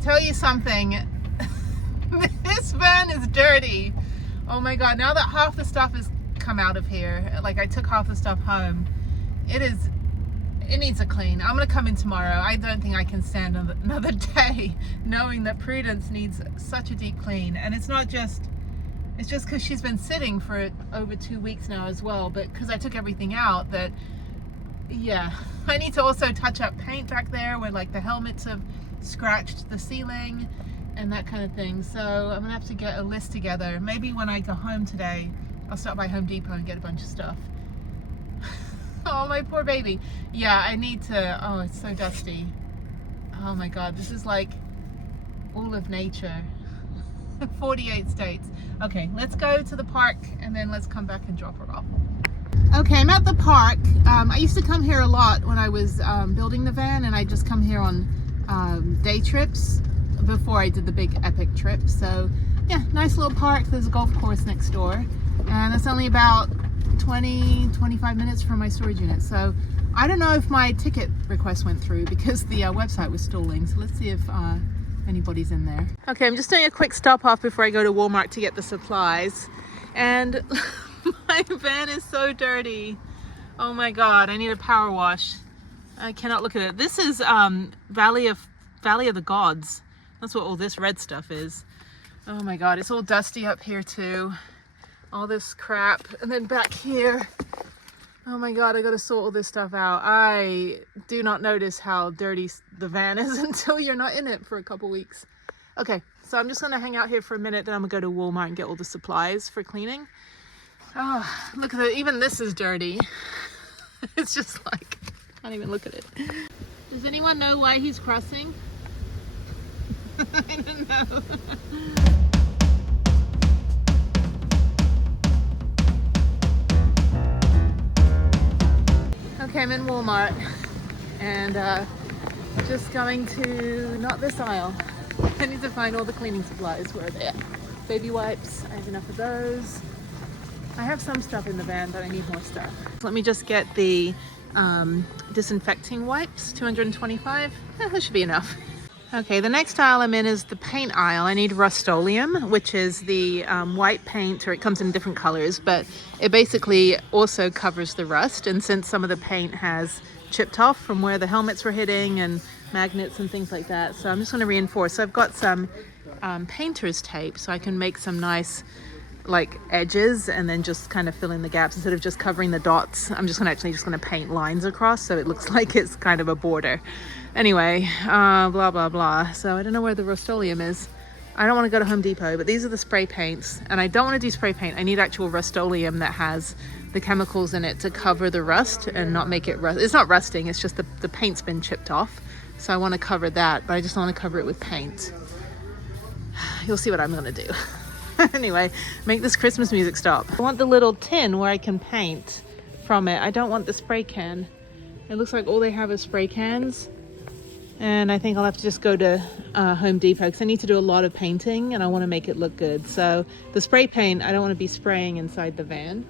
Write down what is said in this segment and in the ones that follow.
tell you something. This van is dirty. Oh my God, now that half the stuff has come out of here, like I took half the stuff home, it needs a clean. I'm gonna come in tomorrow. I don't think I can stand another day knowing that Prudence needs such a deep clean. And it's just because she's been sitting for over 2 weeks now as well, but because I took everything out, that, yeah. I need to also touch up paint back there where like the helmets have scratched the ceiling and that kind of thing. So I'm gonna have to get a list together. Maybe when I go home today, I'll stop by Home Depot and get a bunch of stuff. Oh, my poor baby. Yeah, I need to, oh, it's so dusty. Oh my God, this is like all of nature. 48 states. Okay, let's go to the park and then let's come back and drop her off. Okay, I'm at the park. I used to come here a lot when I was building the van, and I just come here on day trips before I did the big epic trip. So yeah, nice little park. There's a golf course next door, and it's only about 20-25 minutes from my storage unit. So I don't know if my ticket request went through because the website was stalling. So let's see if anybody's in there. Okay, I'm just doing a quick stop off before I go to Walmart to get the supplies. And my van is so dirty. Oh my God, I need a power wash. I cannot look at it. This is Valley of the Gods. That's what all this red stuff is. Oh my God, it's all dusty up here too. All this crap. And then back here, oh my God, I gotta sort all this stuff out. I do not notice how dirty the van is until you're not in it for a couple weeks. Okay, so I'm just gonna hang out here for a minute, then I'm gonna go to Walmart and get all the supplies for cleaning. Oh, look at it, even this is dirty. It's just like, can't even look at it. Does anyone know why he's crossing? I don't know. Okay, I'm in Walmart and just going to, not this aisle. I need to find all the cleaning supplies. Where are they at? Baby wipes, I have enough of those. I have some stuff in the van, but I need more stuff. Let me just get the disinfecting wipes, 225. That should be enough. Okay, the next aisle I'm in is the paint aisle. I need Rust-Oleum, which is the white paint, or it comes in different colors, but it basically also covers the rust. And since some of the paint has chipped off from where the helmets were hitting and magnets and things like that, so I'm just going to reinforce. So I've got some painter's tape, so I can make some nice like edges and then just kind of fill in the gaps instead of just covering the dots. I'm just gonna paint lines across so it looks like it's kind of a border. Anyway, blah blah blah. So I don't know where the Rust-Oleum is. I don't want to go to Home Depot, but these are the spray paints, and I don't want to do spray paint. I need actual Rust-Oleum that has the chemicals in it to cover the rust and not make it rust. It's not rusting, it's just the paint's been chipped off. So I want to cover that, but I just don't want to cover it with paint. You'll see what I'm gonna do. Anyway, make this Christmas music stop. I want the little tin where I can paint from it. I don't want the spray can. It looks like all they have is spray cans. And I think I'll have to just go to Home Depot because I need to do a lot of painting and I want to make it look good. So the spray paint, I don't want to be spraying inside the van.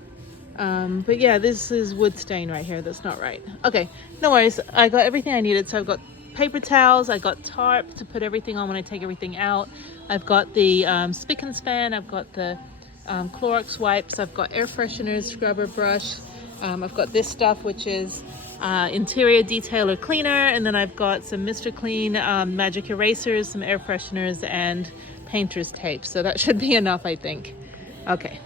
But yeah, this is wood stain right here. That's not right. Okay, no worries. I got everything I needed. So I've got paper towels. I got tarp to put everything on when I take everything out. I've got the spick and span. I've got the Clorox wipes. I've got air fresheners, scrubber brush. I've got this stuff, which is interior detailer cleaner, and then I've got some Mr. Clean magic erasers, some air fresheners, and painter's tape. So that should be enough, I think. Okay.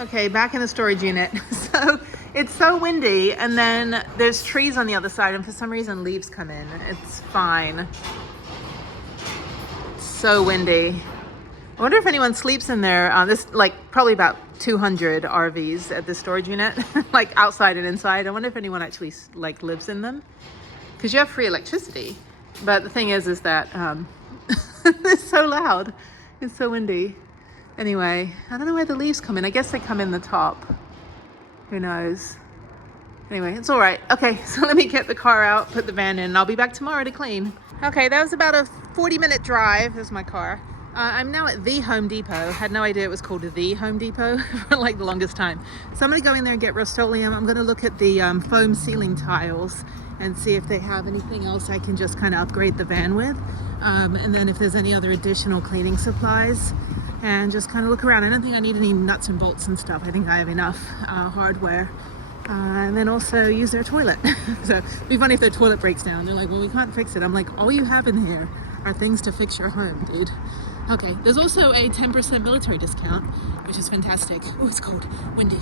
Okay, back in the storage unit. So it's so windy, and then there's trees on the other side, and for some reason leaves come in. It's fine. It's so windy. I wonder if anyone sleeps in there. There's like probably about 200 RVs at this storage unit, like outside and inside. I wonder if anyone actually like lives in them, because you have free electricity. But the thing is that it's so loud. It's so windy. Anyway, I don't know where the leaves come in. I guess they come in the top. Who knows? Anyway, it's all right. Okay, so let me get the car out, put the van in, and I'll be back tomorrow to clean. Okay, that was about a 40-minute drive. There's my car. I'm now at the Home Depot. Had no idea it was called the Home Depot for like the longest time. So I'm gonna go in there and get Rust-Oleum. I'm gonna look at the foam ceiling tiles and see if they have anything else I can just kind of upgrade the van with. And then if there's any other additional cleaning supplies, and just kind of look around. I don't think I need any nuts and bolts and stuff. I think I have enough hardware. And then also use their toilet. So it'd be funny if their toilet breaks down. They're like, well, we can't fix it. I'm like, all you have in here are things to fix your home, dude. Okay, there's also a 10% military discount, which is fantastic. Oh, it's cold, windy.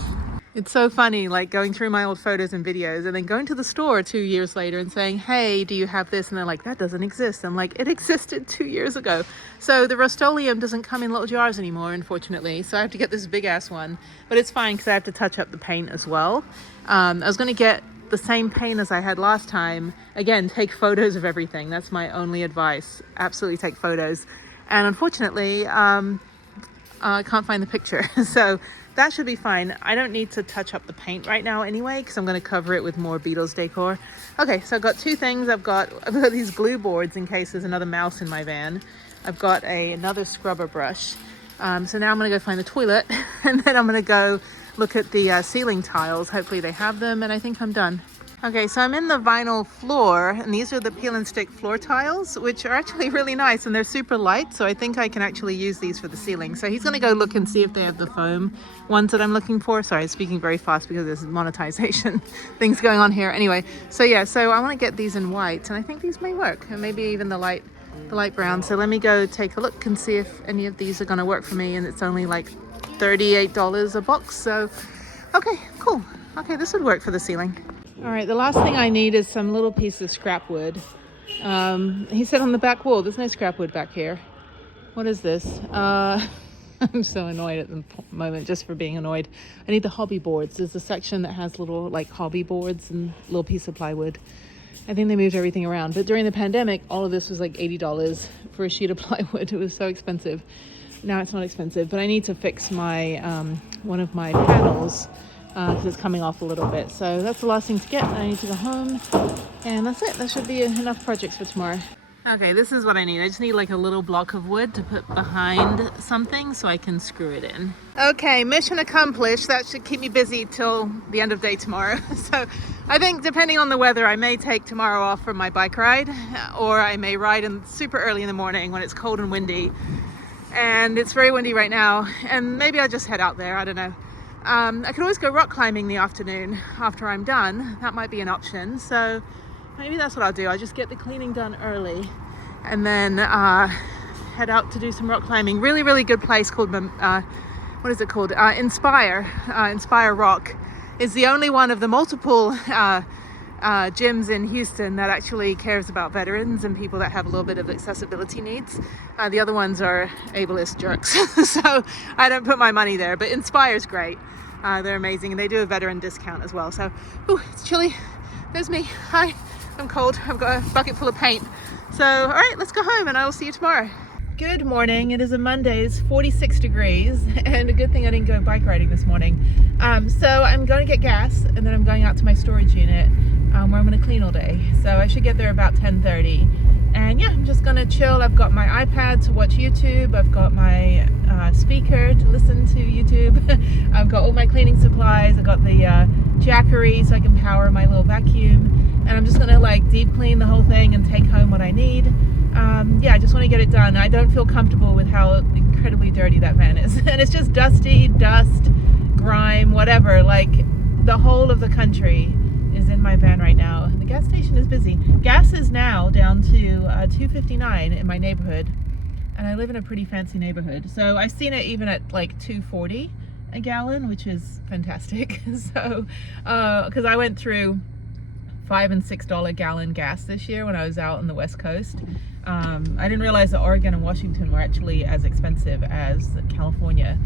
It's so funny, like going through my old photos and videos and then going to the store 2 years later and saying, hey, do you have this? And they're like, that doesn't exist. I'm like, it existed 2 years ago. So the Rust-Oleum doesn't come in little jars anymore, unfortunately. So I have to get this big ass one, but it's fine because I have to touch up the paint as well. I was going to get the same paint as I had last time. Again, take photos of everything. That's my only advice. Absolutely take photos. And unfortunately, I can't find the picture. So that should be fine. I don't need to touch up the paint right now anyway, because I'm going to cover it with more Beatles decor. Okay, so I've got two things. I've got these glue boards in case there's another mouse in my van. I've got another scrubber brush. So now I'm going to go find the toilet, and then I'm going to go look at the ceiling tiles. Hopefully they have them, and I think I'm done. Okay, so I'm in the vinyl floor, and these are the peel and stick floor tiles, which are actually really nice, and they're super light, so I think I can actually use these for the ceiling. So he's going to go look and see if they have the foam ones that I'm looking for. Sorry, I'm speaking very fast because there's monetization things going on here. Anyway, so yeah, so I want to get these in white, and I think these may work, and maybe even the light brown. So let me go take a look and see if any of these are going to work for me, and it's only like $38 a box. So okay, cool. Okay, this would work for the ceiling. All right, the last thing I need is some little piece of scrap wood. He said on the back wall, there's no scrap wood back here. What is this? I'm so annoyed at the moment just for being annoyed. I need the hobby boards. There's a section that has little like hobby boards and a little piece of plywood. I think they moved everything around. But during the pandemic, all of this was like $80 for a sheet of plywood. It was so expensive. Now it's not expensive, but I need to fix my one of my panels because it's coming off a little bit. So that's the last thing to get. I need to go home, and that's it. That should be enough projects for tomorrow. Okay, this is what I need. I just need like a little block of wood to put behind something so I can screw it in. Okay, mission accomplished. That should keep me busy till the end of day tomorrow. So I think depending on the weather, I may take tomorrow off for my bike ride, or I may ride in super early in the morning when it's cold and windy. And it's very windy right now, and maybe I'll just head out there. I don't know. I could always go rock climbing the afternoon after I'm done. That might be an option. So maybe that's what I'll do. I'll just get the cleaning done early and then head out to do some rock climbing. Really, really good place called, what is it called? Inspire. Inspire Rock is the only one of the multiple gyms in Houston that actually cares about veterans and people that have a little bit of accessibility needs. The other ones are ableist jerks. So I don't put my money there, but Inspire's great. They're amazing, and they do a veteran discount as well. So, ooh, it's chilly. There's me. Hi, I'm cold. I've got a bucket full of paint. So, all right, let's go home and I will see you tomorrow. Good morning. It is a Monday. It's 46 degrees, and a good thing I didn't go bike riding this morning. So I'm going to get gas, and then I'm going out to my storage unit where I'm going to clean all day. So I should get there about 10:30. And yeah, I'm just going to chill. I've got my iPad to watch YouTube. I've got my speaker to listen to YouTube. I've got all my cleaning supplies. I've got the Jackery so I can power my little vacuum. And I'm just going to like deep clean the whole thing and take home what I need. Yeah, I just want to get it done. I don't feel comfortable with how incredibly dirty that van is. And it's just dusty, dust, grime, whatever. Like the whole of the country is in my van right now. The gas station is busy. Gas is now down to $2.59 in my neighborhood. And I live in a pretty fancy neighborhood. So I've seen it even at like $2.40 a gallon, which is fantastic. So, because I went through $5 and $6 gallon gas this year when I was out on the West Coast. I didn't realize that Oregon and Washington were actually as expensive as California.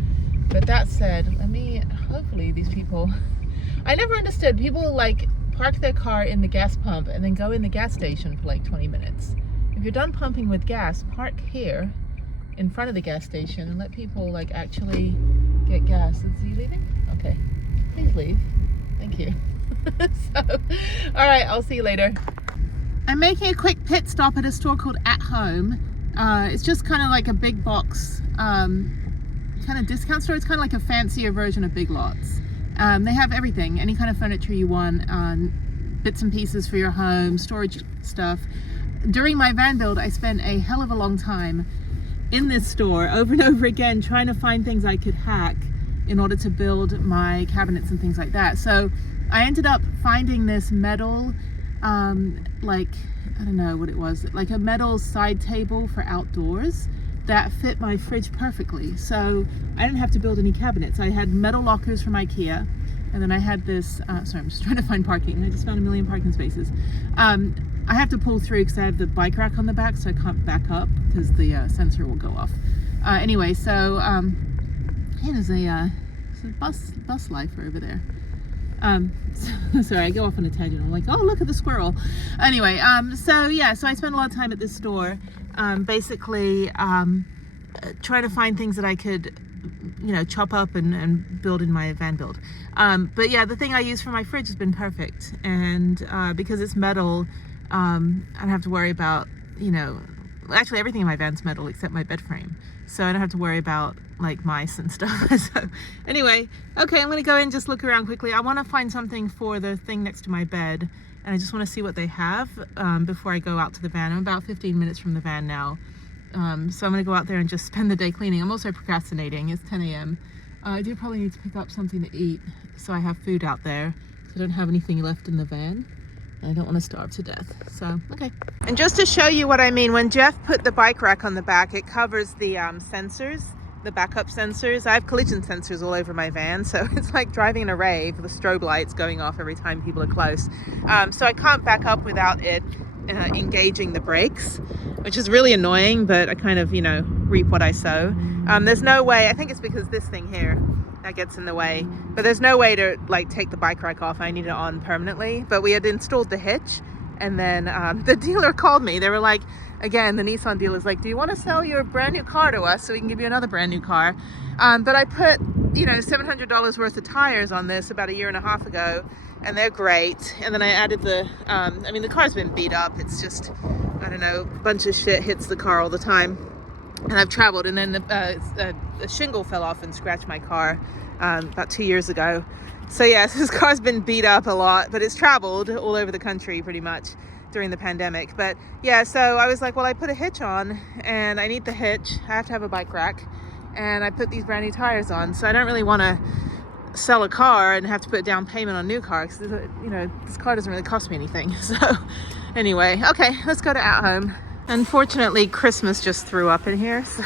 But that said, hopefully these people, I never understood, people like park their car in the gas pump and then go in the gas station for like 20 minutes. If you're done pumping with gas, park here in front of the gas station and let people like actually get gas. Is he leaving? Okay, please leave. Thank you. So, all right, I'll see you later. I'm making a quick pit stop at a store called At Home. It's just kind of like a big box kind of discount store. It's kind of like a fancier version of Big Lots. They have everything, any kind of furniture you want, bits and pieces for your home, storage stuff. During my van build, I spent a hell of a long time in this store over and over again trying to find things I could hack in order to build my cabinets and things like that. So I ended up finding this metal, like, I don't know what it was, like a metal side table for outdoors that fit my fridge perfectly. So I didn't have to build any cabinets. I had metal lockers from IKEA, and then I had this, sorry, I'm just trying to find parking. I just found a million parking spaces. I have to pull through because I have the bike rack on the back, so I can't back up because the sensor will go off. Anyway, so hey, there's a bus lifer over there. Sorry, I go off on a tangent. I'm like, oh, look at the squirrel. Anyway, so yeah, so I spent a lot of time at this store, basically trying to find things that I could, you know, chop up and build in my van build. But yeah, the thing I use for my fridge has been perfect, and because it's metal, I don't have to worry about, you know, actually everything in my van's metal except my bed frame, so I don't have to worry about like mice and stuff. So anyway, okay, I'm gonna go in and just look around quickly. I want to find something for the thing next to my bed, and I just want to see what they have before I go out to the van. I'm about 15 minutes from the van now, so I'm gonna go out there and just spend the day cleaning. I'm also procrastinating. It's 10 a.m. I do probably need to pick up something to eat so I have food out there. I don't have anything left in the van. I don't want to starve to death, so okay. And just to show you what I mean, when Jeff put the bike rack on the back, it covers the sensors, the backup sensors. I have collision sensors all over my van, so it's like driving in a rave with the strobe lights going off every time people are close. So I can't back up without it engaging the brakes, which is really annoying, but I kind of, you know, reap what I sow. There's no way, I think it's because this thing here that gets in the way, but there's no way to like take the bike rack off. I need it on permanently, but we had installed the hitch, and then the dealer called me. They were like, again, the Nissan dealer's like, do you want to sell your brand new car to us so we can give you another brand new car? But I put, you know, $700 worth of tires on this about 1.5 years ago, and they're great. And then I added the, I mean, the car's been beat up. It's just, I don't know, a bunch of shit hits the car all the time. And I've traveled, and then the shingle fell off and scratched my car about 2 years ago. So yes, this car's been beat up a lot, but it's traveled all over the country pretty much during the pandemic. But yeah, so I was like, well, I put a hitch on, and I need the hitch. I have to have a bike rack, and I put these brand new tires on. So I don't really want to sell a car and have to put a down payment on a new car, because, you know, this car doesn't really cost me anything. So anyway, okay, let's go to At Home. Unfortunately, Christmas just threw up in here, so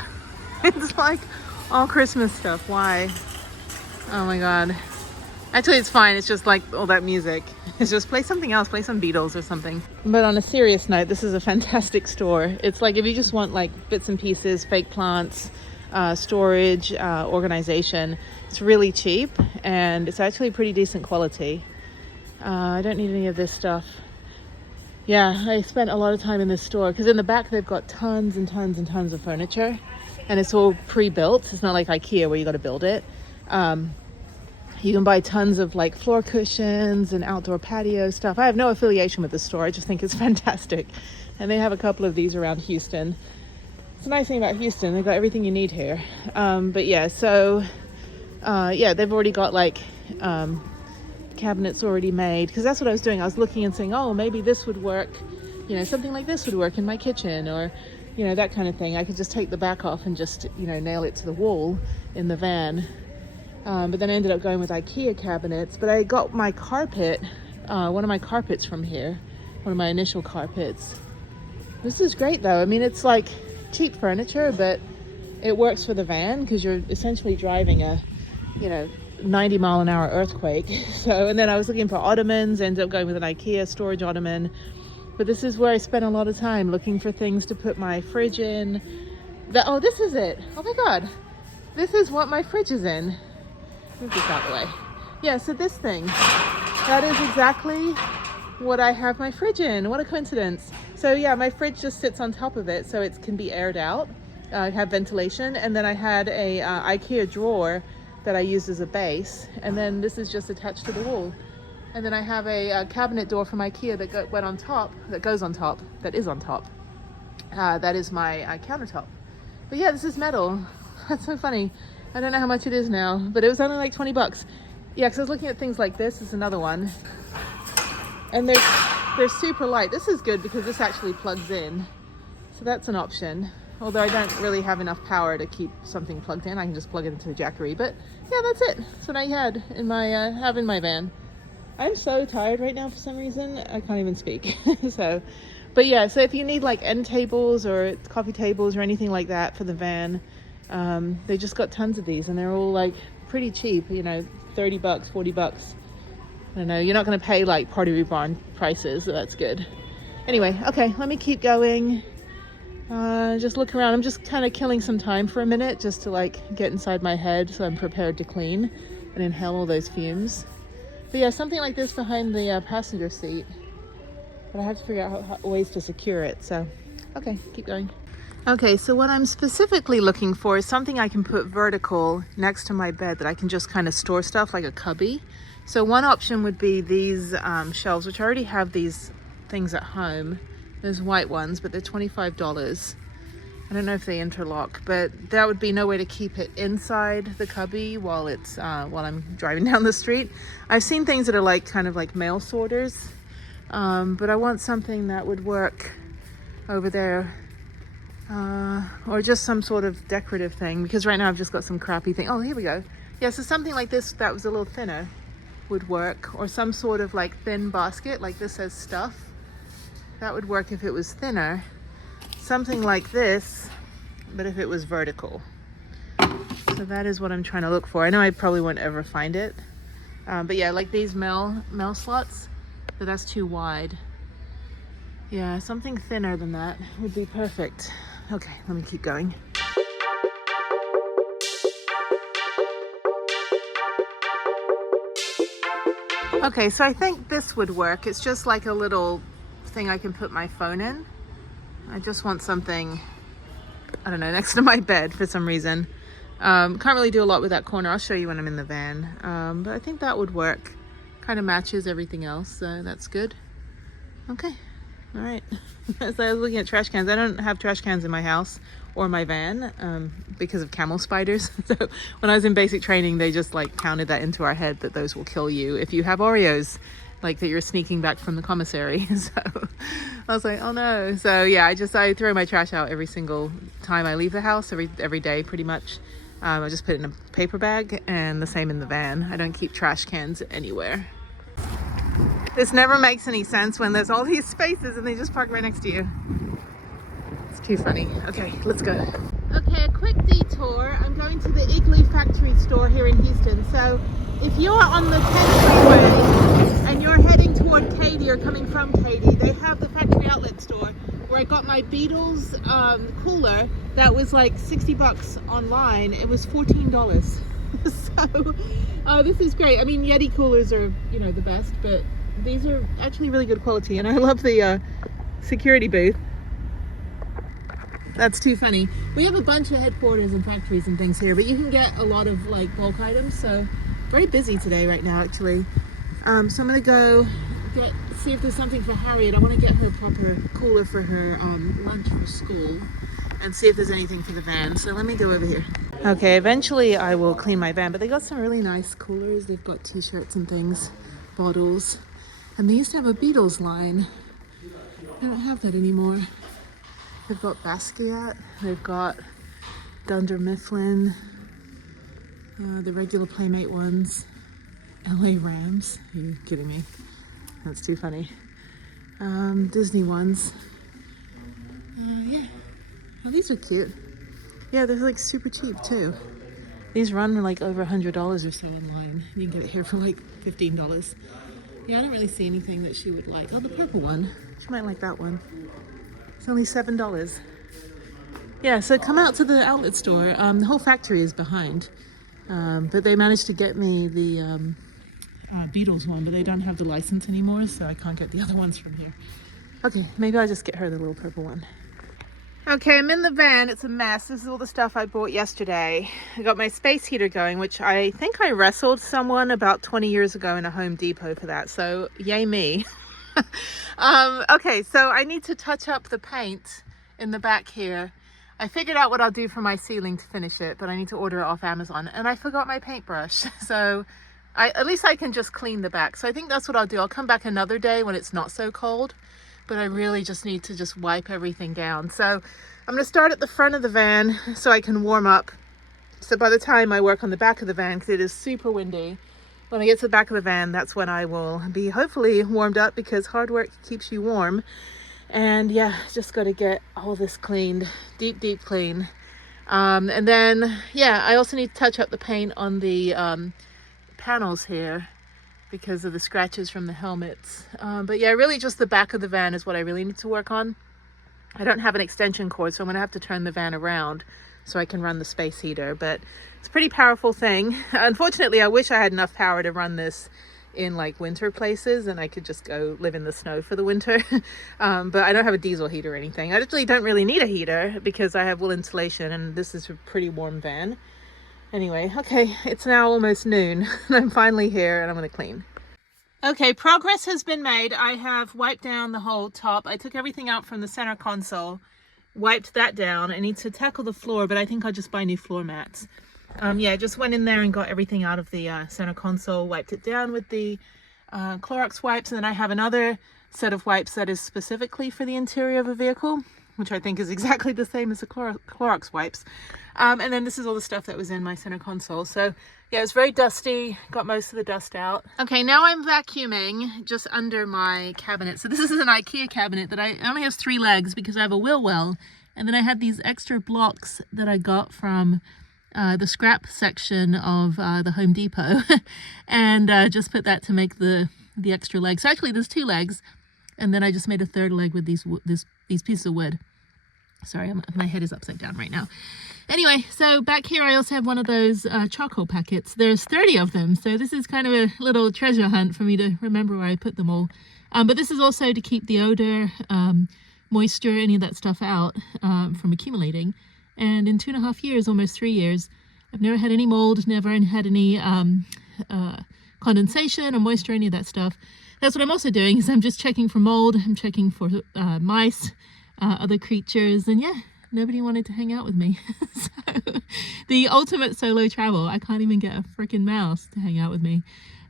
it's like all Christmas stuff. Why? Oh my god. Actually, it's fine. It's just like all that music. It's just play something else, play some Beatles or something. But on a serious note, this is a fantastic store. It's like if you just want like bits and pieces, fake plants, storage, organization, it's really cheap, and it's actually pretty decent quality. I don't need any of this stuff. Yeah, I spent a lot of time in this store because in the back they've got tons and tons and tons of furniture, and it's all pre-built. It's not like IKEA where you got to build it. You can buy tons of like floor cushions and outdoor patio stuff. I have no affiliation with this store. I just think it's fantastic. And they have a couple of these around Houston. It's a nice thing about Houston. They've got everything you need here. But yeah, so yeah, they've already got like cabinets already made, because that's what I was doing. I was looking and saying, oh, maybe this would work, you know, something like this would work in my kitchen, or, you know, that kind of thing. I could just take the back off and just, you know, nail it to the wall in the van. But then I ended up going with IKEA cabinets. But I got my carpet, one of my carpets from here, one of my initial carpets. This is great though. I mean, it's like cheap furniture, but it works for the van because you're essentially driving a, you know, 90-mile-an-hour earthquake. So, and then I was looking for ottomans, ended up going with an IKEA storage ottoman. But this is where I spent a lot of time looking for things to put my fridge in. Oh, this is it. Oh my god. This is what my fridge is in. Move this out of the way. Yeah, so this thing, that is exactly what I have my fridge in. What a coincidence. So yeah, my fridge just sits on top of it so it can be aired out. I have ventilation, and then I had a IKEA drawer that I used as a base, and then this is just attached to the wall. And then I have a cabinet door from IKEA that went on top, that goes on top, that is on top. That is my countertop. But yeah, this is metal. That's so funny. I don't know how much it is now, but it was only like 20 bucks. Yeah, because I was looking at things like this. This is another one. And they're super light. This is good because this actually plugs in. So that's an option. Although I don't really have enough power to keep something plugged in. I can just plug it into the Jackery. But yeah, that's it. That's what I had in my have in my van. I'm so tired right now for some reason. I can't even speak. So, but yeah, so if you need like end tables or coffee tables or anything like that for the van, they just got tons of these and they're all like pretty cheap, you know, 30 bucks, 40 bucks. I don't know, you're not going to pay like Pottery Barn prices, so that's good. Anyway, okay, let me keep going. Just look around. I'm just kind of killing some time for a minute just to like get inside my head so I'm prepared to clean and inhale all those fumes. But yeah, something like this behind the passenger seat. But I have to figure out how ways to secure it. So, okay, keep going. Okay, so what I'm specifically looking for is something I can put vertical next to my bed that I can just kind of store stuff like a cubby. So one option would be these shelves, which I already have these things at home. There's white ones, but they're $25. I don't know if they interlock, but that would be no way to keep it inside the cubby while it's while I'm driving down the street. I've seen things that are like kind of like mail sorters, but I want something that would work over there, or just some sort of decorative thing, because right now I've just got some crappy thing. Oh, here we go. Yeah, so something like this that was a little thinner would work, or some sort of like thin basket, like this says stuff. That would work if it was thinner. Something like this, but if it was vertical. So that is what I'm trying to look for. I know I probably won't ever find it. But yeah, like these mail slots, but that's too wide. Yeah, something thinner than that would be perfect. Okay, let me keep going. Okay, so I think this would work. It's just like a little thing I can put my phone in. I just want something, I don't know, next to my bed for some reason. Can't really do a lot with that corner. I'll show you when I'm in the van. But I think that would work. Kind of matches everything else, so that's good. Okay, all right. So I was looking at trash cans. I don't have trash cans in my house or my van because of camel spiders. So when I was in basic training, they just like pounded that into our head that those will kill you if you have Oreos, like that you're sneaking back from the commissary. So I was like, oh no. So yeah, I throw my trash out every single time I leave the house, every day pretty much. I just put it in a paper bag, and the same in the van. I don't keep trash cans anywhere. This never makes any sense when there's all these spaces and they just park right next to you. It's too funny. Okay, let's go. Okay, a quick detour. I'm going to the Igloo Factory store here in Houston. So if you're on the 10 freeway and you're heading toward Katy or coming from Katy, they have the factory outlet store where I got my Beatles cooler that was like 60 bucks online. It was $14. So this is great. I mean, Yeti coolers are, you know, the best, but these are actually really good quality, and I love the security booth. That's too funny. We have a bunch of headquarters and factories and things here, but you can get a lot of like bulk items. So very busy today right now, actually. So I'm gonna go see if there's something for Harriet. I want to get her a proper cooler for her lunch for school, and see if there's anything for the van. So let me go over here. Okay, eventually I will clean my van, but they got some really nice coolers. They've got t-shirts and things, bottles, and they used to have a Beatles line. They don't have that anymore. They've got Basquiat, they've got Dunder Mifflin, the regular Playmate ones, LA Rams. Are you kidding me? That's too funny. Disney ones. Yeah. Oh, these are cute. Yeah, they're like super cheap too. These run like over $100 or so online. You can get it here for like $15. Yeah, I don't really see anything that she would like. Oh, the purple one. She might like that one. It's only $7. Yeah, so come out to the outlet store. The whole factory is behind. But they managed to get me the Beatles one, but they don't have the license anymore, so I can't get the other ones from here. Okay, maybe I'll just get her the little purple one. Okay, I'm in the van. It's a mess. This is all the stuff I bought yesterday. I got my space heater going, which I think I wrestled someone about 20 years ago in a Home Depot for that, so yay me. Okay, so I need to touch up the paint in the back here. I figured out what I'll do for my ceiling to finish it, but I need to order it off Amazon, and I forgot my paintbrush. So at least I can just clean the back. So I think that's what I'll do. I'll come back another day when it's not so cold, but I really just need to just wipe everything down. So I'm gonna start at the front of the van so I can warm up. So by the time I work on the back of the van, because it is super windy, when I get to the back of the van, that's when I will be hopefully warmed up, because hard work keeps you warm. And yeah, just got to get all this cleaned, deep clean. And then, yeah, I also need to touch up the paint on the panels here because of the scratches from the helmets. But yeah, really just the back of the van is what I really need to work on. I don't have an extension cord, so I'm gonna have to turn the van around so I can run the space heater, but it's a pretty powerful thing. Unfortunately, I wish I had enough power to run this in like winter places and I could just go live in the snow for the winter. But I don't have a diesel heater or anything. I actually don't really need a heater because I have wool insulation and this is a pretty warm van. Anyway, okay, it's now almost noon and I'm finally here and I'm gonna clean. Okay, progress has been made. I have wiped down the whole top. I took everything out from the center console, wiped that down. I need to tackle the floor, but I think I'll just buy new floor mats. Yeah, just went in there and got everything out of the center console, wiped it down with the Clorox wipes, and then I have another set of wipes that is specifically for the interior of a vehicle, which I think is exactly the same as the Clorox wipes. And then this is all the stuff that was in my center console. So yeah, it's very dusty, got most of the dust out. Okay, now I'm vacuuming just under my cabinet. So this is an IKEA cabinet that I only has 3 legs because I have a wheel well. And then I had these extra blocks that I got from the scrap section of the Home Depot and just put that to make the extra legs. So actually there's 2 legs, and then I just made a 3rd leg with these pieces of wood. Sorry, my head is upside down right now. Anyway, so back here I also have one of those charcoal packets. There's 30 of them, so this is kind of a little treasure hunt for me to remember where I put them all. But this is also to keep the odor, moisture, any of that stuff out from accumulating. And in 2.5 years, almost 3 years, I've never had any mold, never had any condensation or moisture, any of that stuff. That's what I'm also doing, is I'm just checking for mold. I'm checking for mice, other creatures, and yeah, nobody wanted to hang out with me. So the ultimate solo travel, I can't even get a freaking mouse to hang out with me.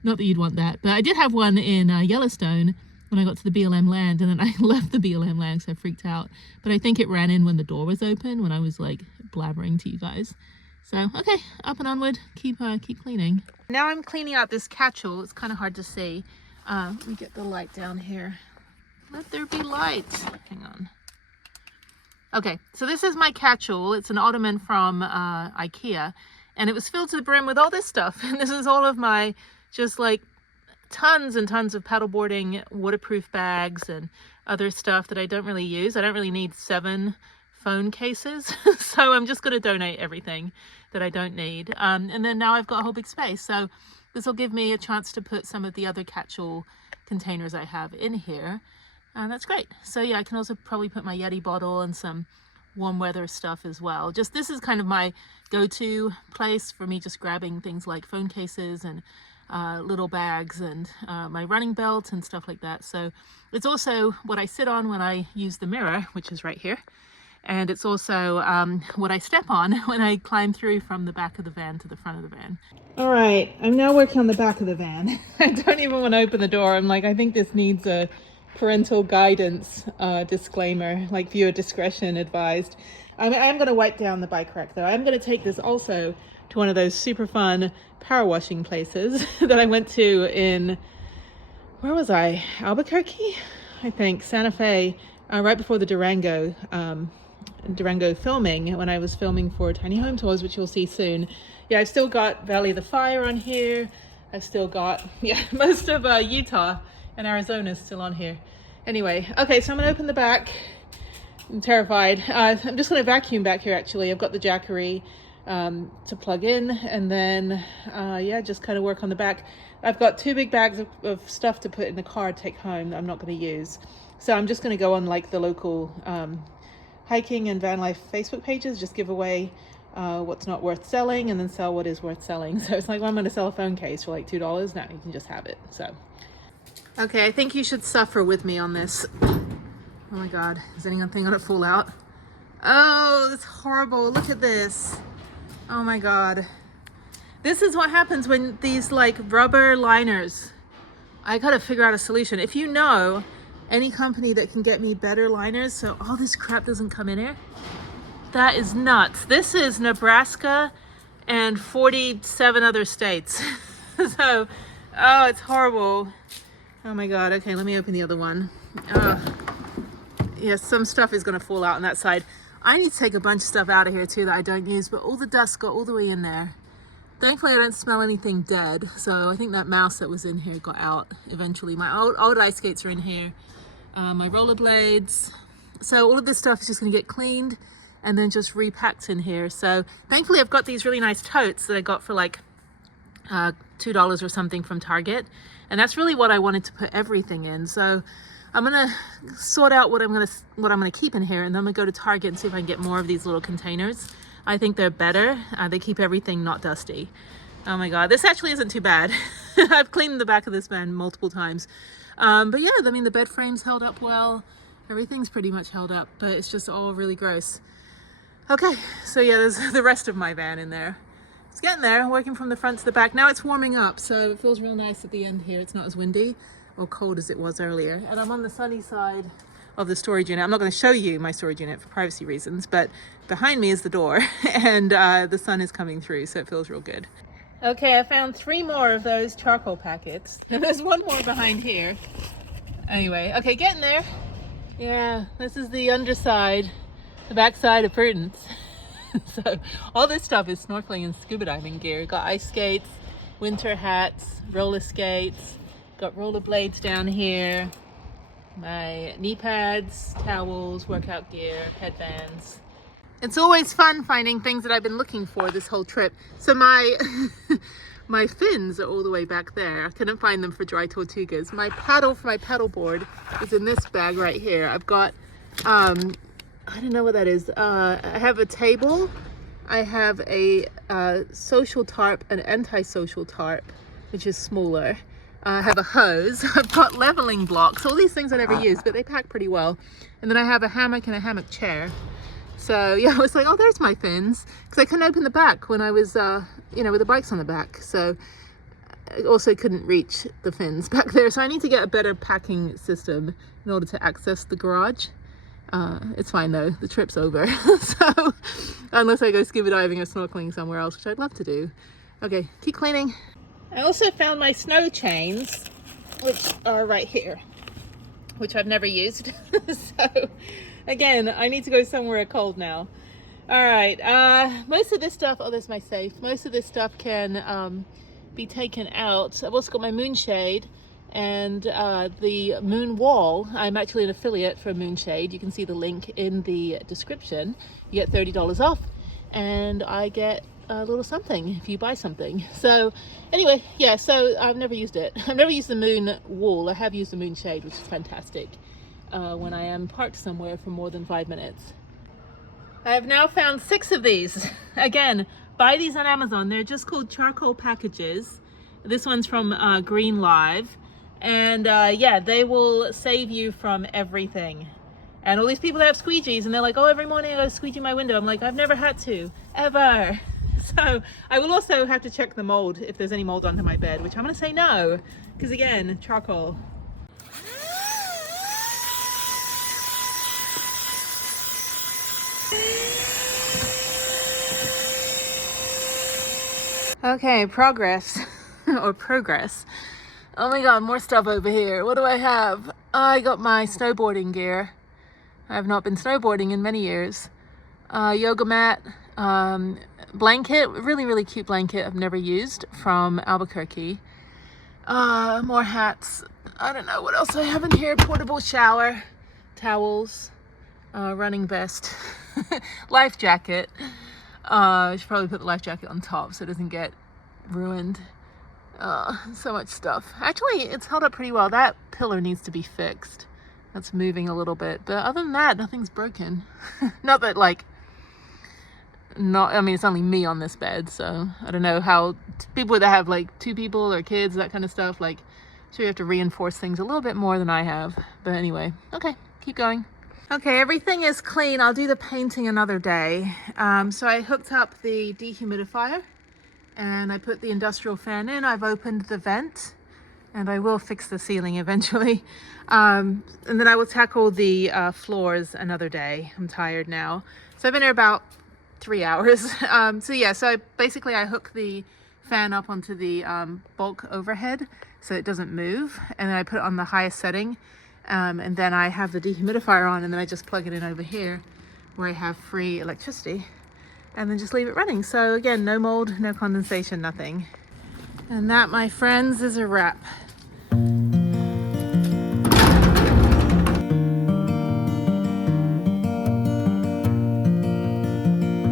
Not that you'd want that, but I did have one in Yellowstone when I got to the BLM land, and then I left the BLM land because I freaked out. But I think it ran in when the door was open, when I was like blabbering to you guys. So, okay, up and onward, keep cleaning. Now I'm cleaning out this catch-all. It's kind of hard to see. Let me get the light down here. Let there be light. Hang on. Okay, so this is my catch-all. It's an ottoman from IKEA, and it was filled to the brim with all this stuff. And this is all of my just like tons and tons of paddleboarding waterproof bags and other stuff that I don't really use. I don't really need 7 phone cases. So I'm just going to donate everything that I don't need. And then now I've got a whole big space. So this will give me a chance to put some of the other catch-all containers I have in here. And that's great. So yeah, I can also probably put my Yeti bottle and some warm weather stuff as well. Just this is kind of my go-to place for me, just grabbing things like phone cases and little bags and my running belt and stuff like that. So it's also what I sit on when I use the mirror, which is right here. And it's also what I step on when I climb through from the back of the van to the front of the van. All right, I'm now working on the back of the van. I don't even want to open the door. I'm like, I think this needs a parental guidance disclaimer, like viewer discretion advised. I'm going to wipe down the bike rack though. I'm going to take this also to one of those super fun power washing places that I went to in, where was I? Albuquerque? I think, Santa Fe, right before the Durango filming, when I was filming for Tiny Home Tours, which you'll see soon. Yeah, I've still got Valley of the Fire on here. I've still got, yeah, most of Utah and Arizona is still on here. Anyway, okay, so I'm gonna open the back. I'm terrified. I'm just gonna vacuum back here actually. I've got the Jackery to plug in, and then yeah, just kind of work on the back. I've got 2 big bags of stuff to put in the car to take home that I'm not going to use. So I'm just going to go on like the local hiking and van life Facebook pages, just give away what's not worth selling and then sell what is worth selling. So it's like, well, I'm going to sell a phone case for like $2. Now you can just have it. So okay, I think you should suffer with me on this. Oh my god, is anything gonna fall out? Oh, that's horrible. Look at this. Oh my god. This is what happens when these like rubber liners, I gotta figure out a solution. If you know any company that can get me better liners so all this crap doesn't come in here, that is nuts. This is Nebraska and 47 other states. So, oh, it's horrible. Oh my God. Okay, let me open the other one. Yes, some stuff is gonna fall out on that side. I need to take a bunch of stuff out of here too that I don't use, but all the dust got all the way in there. Thankfully, I don't smell anything dead. So I think that mouse that was in here got out eventually. My old ice skates are in here. My rollerblades. So all of this stuff is just gonna get cleaned and then just repacked in here. So thankfully I've got these really nice totes that I got for like $2 or something from Target. And that's really what I wanted to put everything in. So I'm gonna sort out what I'm gonna keep in here, and then I'm gonna go to Target and see if I can get more of these little containers. I think they're better. They keep everything not dusty. Oh my God, this actually isn't too bad. I've cleaned the back of this van multiple times. But yeah, I mean, the bed frame's held up well. Everything's pretty much held up, but it's just all really gross. Okay, so yeah, there's the rest of my van in there. It's getting there, working from the front to the back. Now it's warming up, so it feels real nice at the end here. It's not as windy or cold as it was earlier. And I'm on the sunny side of the storage unit. I'm not going to show you my storage unit for privacy reasons, but behind me is the door and the sun is coming through, so it feels real good. Okay, I found 3 more of those charcoal packets. And there's one more behind here. Anyway, okay, getting there. Yeah, this is the underside, the backside of Prudence. So all this stuff is snorkeling and scuba diving gear. Got ice skates, winter hats, roller skates, got rollerblades down here, my knee pads, towels, workout gear, headbands. It's always fun finding things that I've been looking for this whole trip. So my my fins are all the way back there. I couldn't find them for dry tortugas. My paddle for my paddle board is in this bag right here. I've got I don't know what that is. I have a table. I have a social tarp, an anti-social tarp, which is smaller. I have a hose. I've got leveling blocks. All these things I never use, but they pack pretty well. And then I have a hammock and a hammock chair. So yeah, I was like, oh, there's my fins. Because I couldn't open the back when I was, you know, with the bikes on the back. So I also couldn't reach the fins back there. So I need to get a better packing system in order to access the garage. It's fine though, the trip's over. So unless I go scuba diving or snorkeling somewhere else, which I'd love to do. Okay, keep cleaning. I also found my snow chains, which are right here, which I've never used. So again, I need to go somewhere cold now. All right, most of this stuff, oh, there's my safe. Most of this stuff can be taken out. I've also got my moonshade and the moon wall. I'm actually an affiliate for Moonshade. You can see the link in the description. You get $30 off and I get a little something if you buy something. So anyway, yeah, so I've never used it. I've never used the moon wall. I have used the moonshade, which is fantastic when I am parked somewhere for more than 5 minutes. I have now found 6 of these. Again, buy these on Amazon. They're just called charcoal packages. This one's from Green Live. And yeah, they will save you from everything. And all these people that have squeegees and they're like, oh, every morning I gotta squeegee my window. I'm like, I've never had to, ever. So I will also have to check the mold if there's any mold onto my bed, which I'm gonna say no, because again, charcoal. Okay, progress, or progress. Oh my God, more stuff over here. What do I have? I got my snowboarding gear. I have not been snowboarding in many years. Yoga mat, blanket, really, really cute blanket I've never used from Albuquerque. More hats. I don't know what else I have in here. Portable shower, towels, running vest, life jacket. I should probably put the life jacket on top so it doesn't get ruined. So much stuff. Actually, it's held up pretty well. That pillar needs to be fixed. That's moving a little bit, but other than that, nothing's broken. Not that like, I mean, it's only me on this bed, so I don't know how people that have like 2 people or kids, that kind of stuff, like, so you have to reinforce things a little bit more than I have. But anyway, okay, keep going. Okay, everything is clean. I'll do the painting another day. So I hooked up the dehumidifier and I put the industrial fan in. I've opened the vent, and I will fix the ceiling eventually. And then I will tackle the floors another day. I'm tired now. So I've been here about 3 hours. So yeah, so basically I hook the fan up onto the bulk overhead so it doesn't move, and then I put it on the highest setting, and then I have the dehumidifier on, and then I just plug it in over here where I have free electricity, and then just leave it running. So again, no mold, no condensation, nothing. And that, my friends, is a wrap.